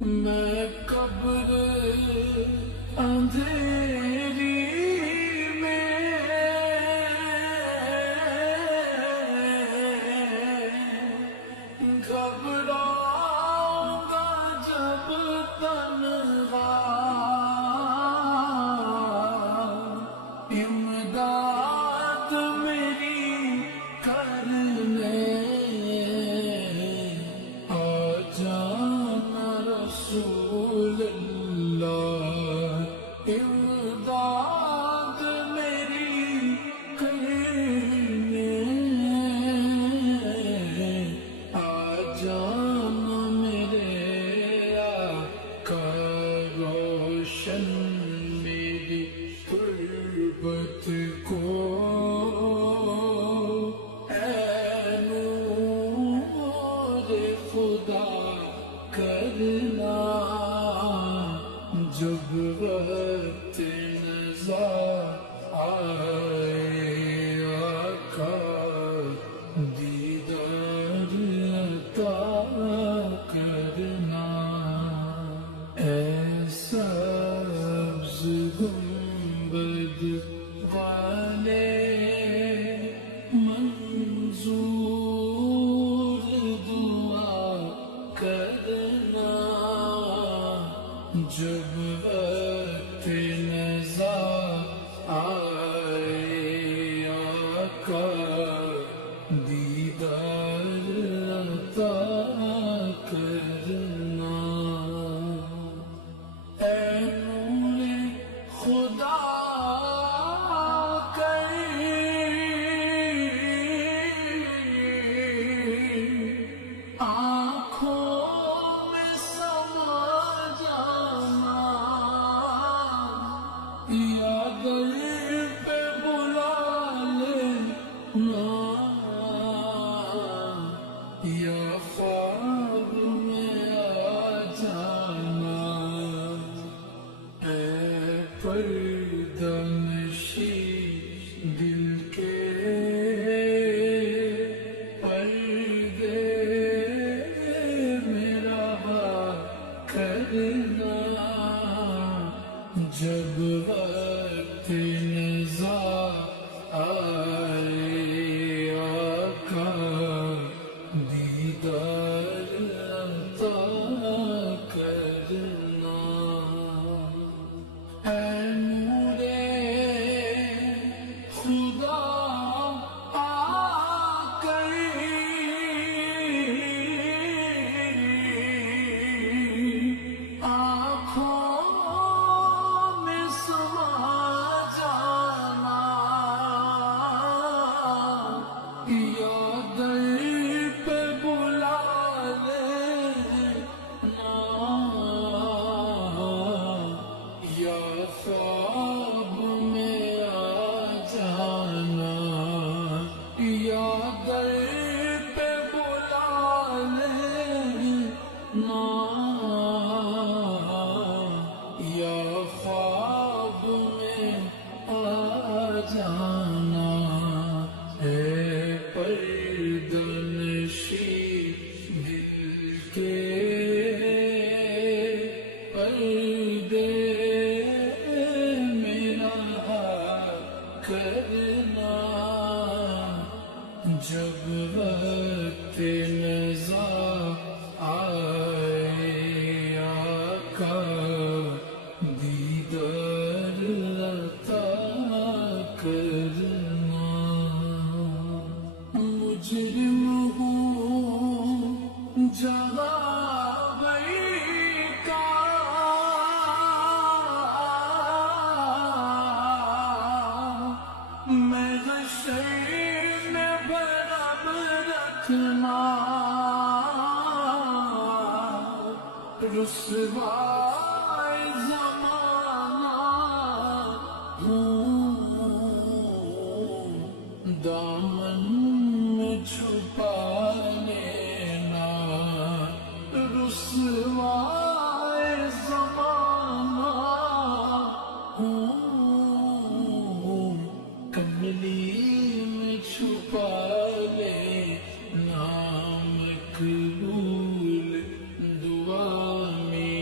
میں قبر اندھیری میں گھبراؤں گا جب تنہا، امداد میری کرنے آ جانا رسول اللہ، امداد میری کرنے آ جانا میرے آقا، روشن میری غربت کو اے نور خدا کرنا، جب وقت نظر آئے آقا، دیدار عطا کرنا، اے سبز گنبد والے منظور دعا کرنا، جب وقت نظر آئے آقا، دیدار عطا کرنا، اے نور خدا آنکھوں میں سما جانا، یا در پہ بلا لینا، یا خواب میں آ جانا، اے پردہ نشین دل کے کرنا، جب وقت نظر آئے آقا، دیدار عطا کرنا، اے نور خدا آنکھوں میں سما جانا، یا در پہ بلا لینا، یا خواب میں آ جانا، یا در پہ بلا لینا، یا خواب میں آ جانا، اے پردہ نشین دل کے پردے میرا کرنا، جب وقت نظر آئے آقا، دیدار عطا کرنا، مجرم ہوں جہاں بھئی کا، میں حشر میں براب رکھنا، رسوائے زمانہ ہوں، دامن میں چھپا لینا، رسوائے زمانہ ہوں، کملی میں چھپا لینا، مقبول دعا میں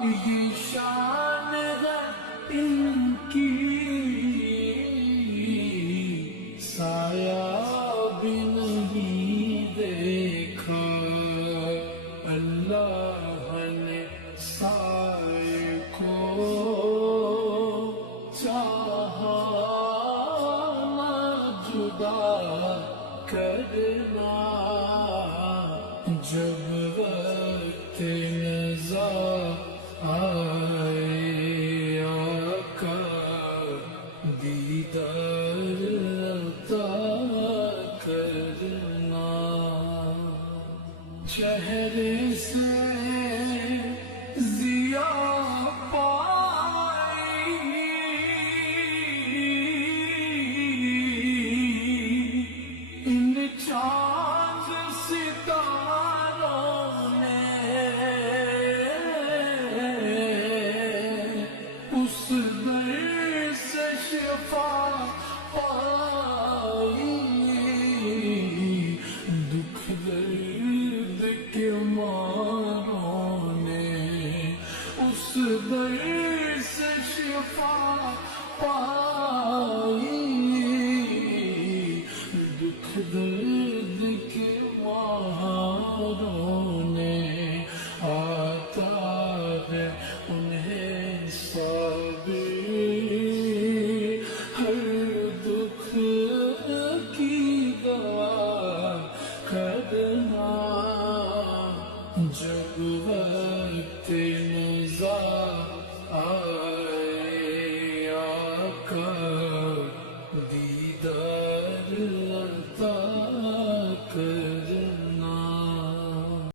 یہ شان ہے ان کی سایہ بھی نہیں دیکھا اللہ نے سائے کو چاہا نہ جدا کرنا جب وقت نزا آئے آقا دیدار عطا کرنا چہرے سے ضیا پائی ان چاند ستاروں نے اس در سے شفا پائی دکھ درد کے ماروں نے اس در سے شفا پائی دکھ درد کے ماروں